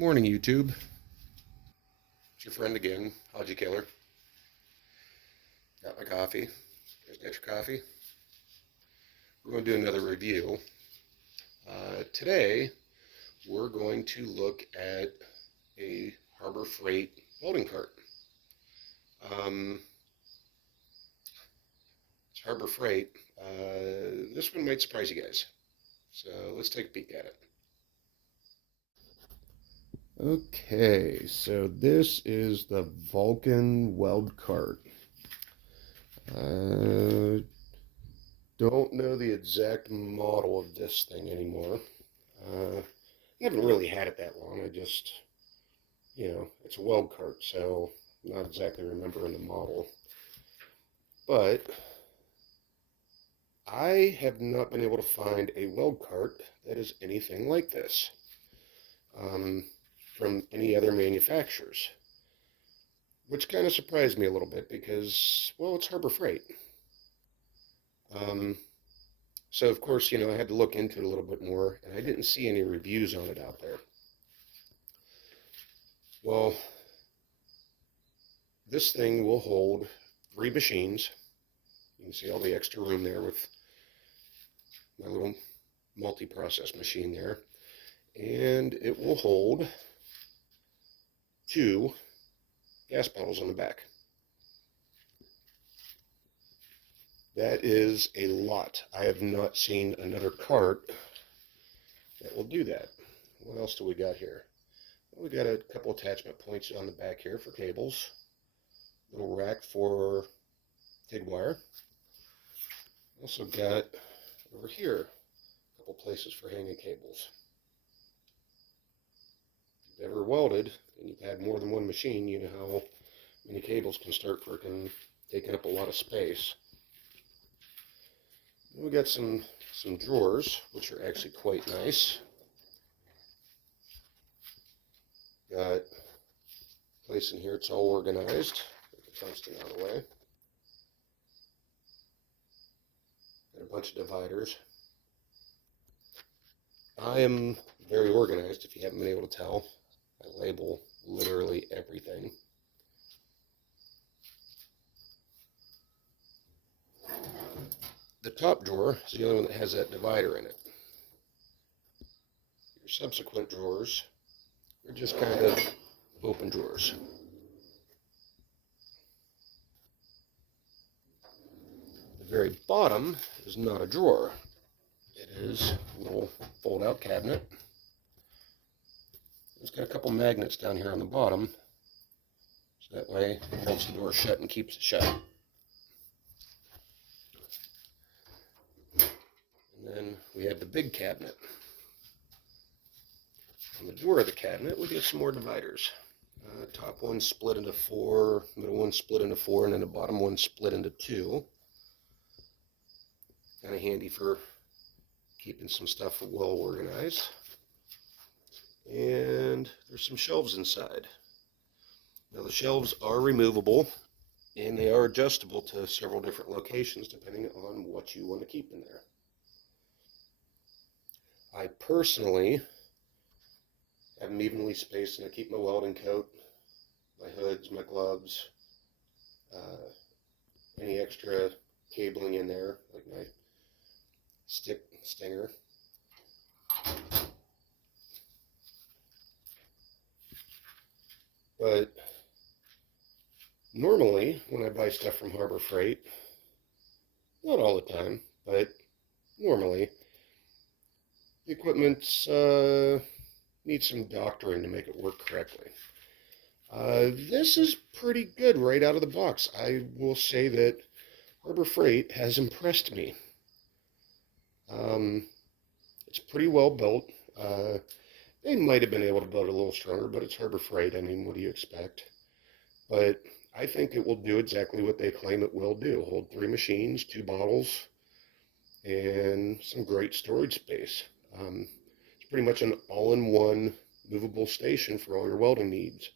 Morning, YouTube. It's your friend again, Haji Killer. Got my coffee. You guys got your coffee? We're going to do another review. Today, we're going to look at a Harbor Freight welding cart. It's Harbor Freight. This one might surprise you guys. So let's take a peek at it. Okay, so this is the Vulcan weld cart. Don't know the exact model of this thing anymore. I haven't really had it that long. I just, it's a weld cart, so I'm not exactly remembering the model. But I have not been able to find a weld cart that is anything like this from any other manufacturers, which kind of surprised me a little bit because, well, it's Harbor Freight. So, of course, I had to look into it a little bit more, and I didn't see any reviews on it out there. Well, this thing will hold 3 machines. You can see all the extra room there with my little multi-process machine there. And it will hold 2 gas bottles on the back. That is a lot. I have not seen another cart that will do that. What else do we got here? Well, we got a couple attachment points on the back here for cables. Little rack for TIG wire. Also got over here a couple places for hanging cables. If you've ever welded and you've had more than one machine, you know how many cables can start freaking taking up a lot of space. We got some drawers, which are actually quite nice. Got a place in here, it's all organized. Get the tungsten out of the way. Got a bunch of dividers. I am very organized, if you haven't been able to tell. I label literally everything. The top drawer is the only one that has that divider in it. Your subsequent drawers are just kind of open drawers. The very bottom is not a drawer. It is a little fold-out cabinet. It's got a couple magnets down here on the bottom, so that way it holds the door shut and keeps it shut. And then we have the big cabinet. On the door of the cabinet, we get some more dividers. Top one split into 4, middle one split into 4, and then the bottom one split into 2. Kind of handy for keeping some stuff well organized. And there's some shelves inside. Now the shelves are removable and they are adjustable to several different locations depending on what you want to keep in there. I personally have them evenly spaced, and I keep my welding coat, my hoods, my gloves, any extra cabling in there, like my stick stinger. But normally, when I buy stuff from Harbor Freight, not all the time, but normally, the equipment needs some doctoring to make it work correctly. This is pretty good right out of the box. I will say that Harbor Freight has impressed me. It's pretty well built. They might have been able to build it a little stronger, but it's Harbor Freight. I mean, what do you expect? But I think it will do exactly what they claim it will do. Hold 3 machines, 2 bottles, and some great storage space. It's pretty much an all-in-one movable station for all your welding needs.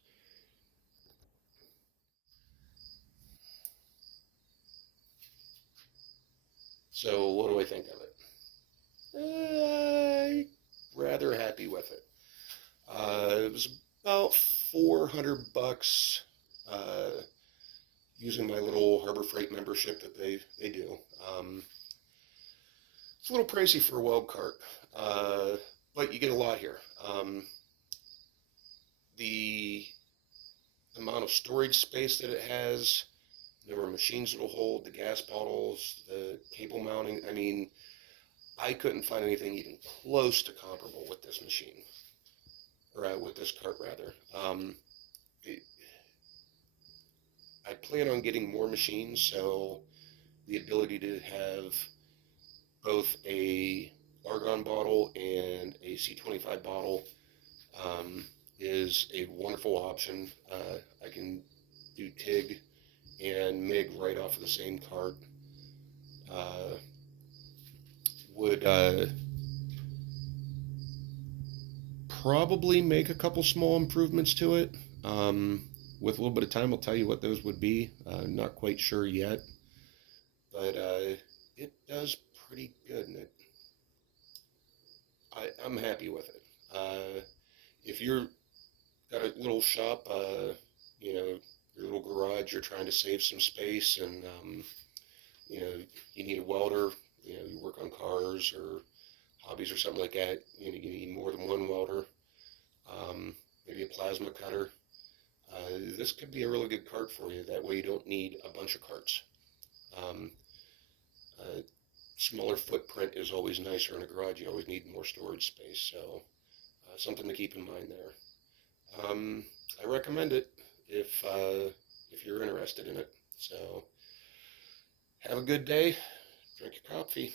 So what do I think of it? I'm rather happy with it. It was about $400 uh, using my little Harbor Freight membership that they do. It's a little pricey for a weld cart, uh, but you get a lot here. The amount of storage space that it has, the number of machines it'll hold, the gas bottles, the cable mounting. I mean, I couldn't find anything even close to comparable with this machine, or with this cart rather. It, I plan on getting more machines, so the ability to have both a argon bottle and a C25 bottle is a wonderful option. I can do TIG and MIG right off of the same cart. Uh, would probably make a couple small improvements to it. With a little bit of time, I'll tell you what those would be. Not quite sure yet, but it does pretty good, and I'm happy with it. If you're got a little shop, you know, your little garage, you're trying to save some space, and you know, you need a welder. You know, you work on cars or hobbies or something like that. You know, you need more than one welder. Maybe a plasma cutter. This could be a really good cart for you. That way you don't need a bunch of carts. Um, a smaller footprint is always nicer in a garage. You always need more storage space. So something to keep in mind there. I recommend it if you're interested in it. So have a good day. Drink your coffee.